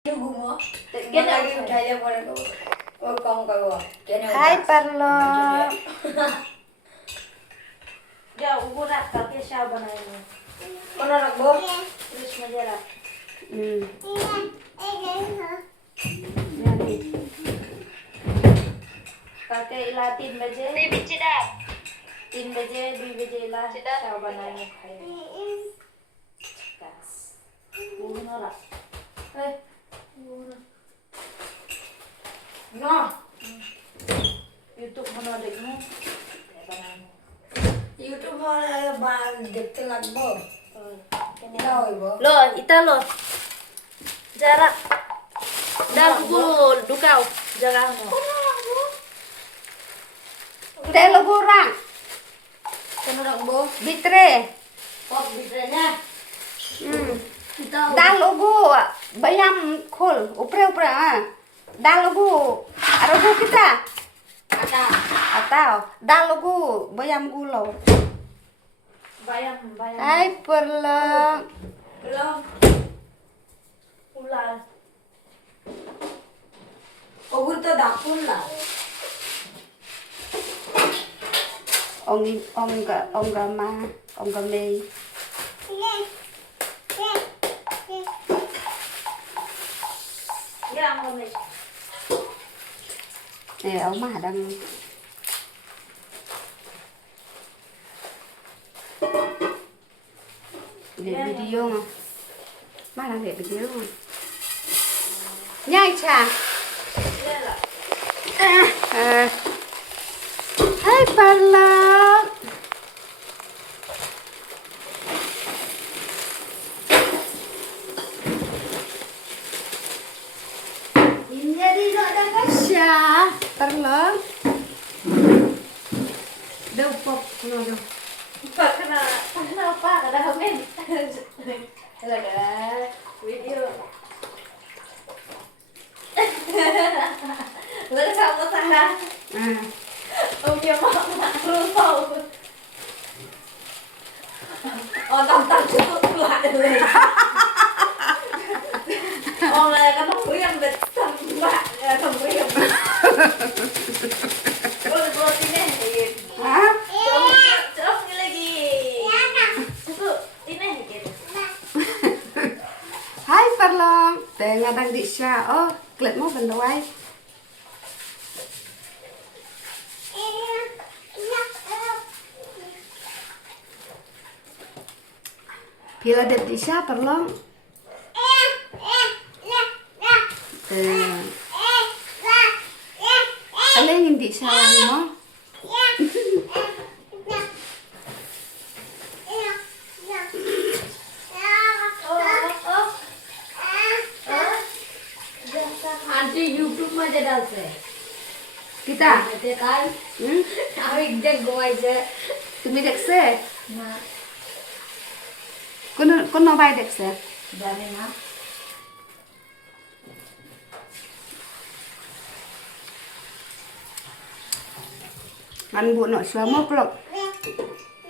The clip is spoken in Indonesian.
Hai Parlo. Ya, ukuran tapi siapa nanya? Mana nak bo? Terus menjara. Kakek ilah 3 बजे. 3 बजे 2 बजे इला siapa nanya? Gas. Bukan lah. No. YouTube mana dekmu? YouTube mana bal dekte lagbo. Ina hoibo. Lo, ita lo. Jarak. Dah gulu dukau. Jarak mo. Telo kurang. Kano nak bo? Bitre. Pop bitrenya. Dah logo bayam khol upre ah. Dah logo arogo kita. Atau dah logo bayam gulo. Bayam. Hai Parlo. Belum. Ular. Ogun to dapun lah. Ông ga mei. Ya, ngomong. Ông mà đang để video mà. Má đang để video mà. Nhai trà. Hai Parlo. Ini jadi ada Kasya. Parlo. Đâu pop no. Pak kenapa? Ada komen. Ada video. Lalu kamu sana. Punya mama lupa. Oh, tentang cukup tua dulu. Oh, kan pemberian betul mbak, pemberian. Boleh ini. Hah? Coba ini lagi. Cukup ini gitu. Hai Parlo. Tengah đang đi xa. Oh, klik mau bên đâu ai? Pila đẹp đi xa Parlo. Kalian hindi salah mo? Nanti YouTube mah jadi apa? Kita? Nanti kan? Aku jago aja. Tumi dekse? Nah, Kono bay dekse? dari mana? Ngan bu no selama pelok.